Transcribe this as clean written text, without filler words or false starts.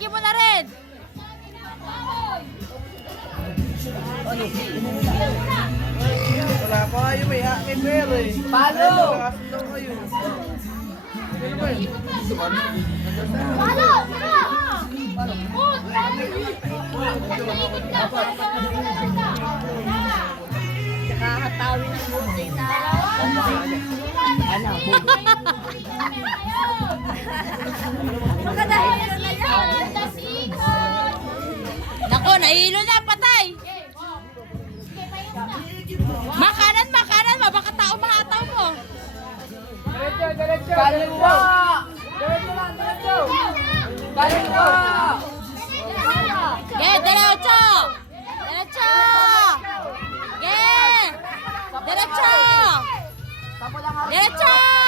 Atagi mo na rin. Wala pa kayo, may akin pero eh. Palo! Nakasundo kayo. Palo! Nakakatawin ng buti na. Ano? Makadahil na yan. Nako, nahilo na, patay. Makanan, makanan, mabaka tao mahataw mo. Kaliwa! Diretso lang, diretso! Kaliwa! Ge, derecho. Derecho. Ge. Derecho. Derecho.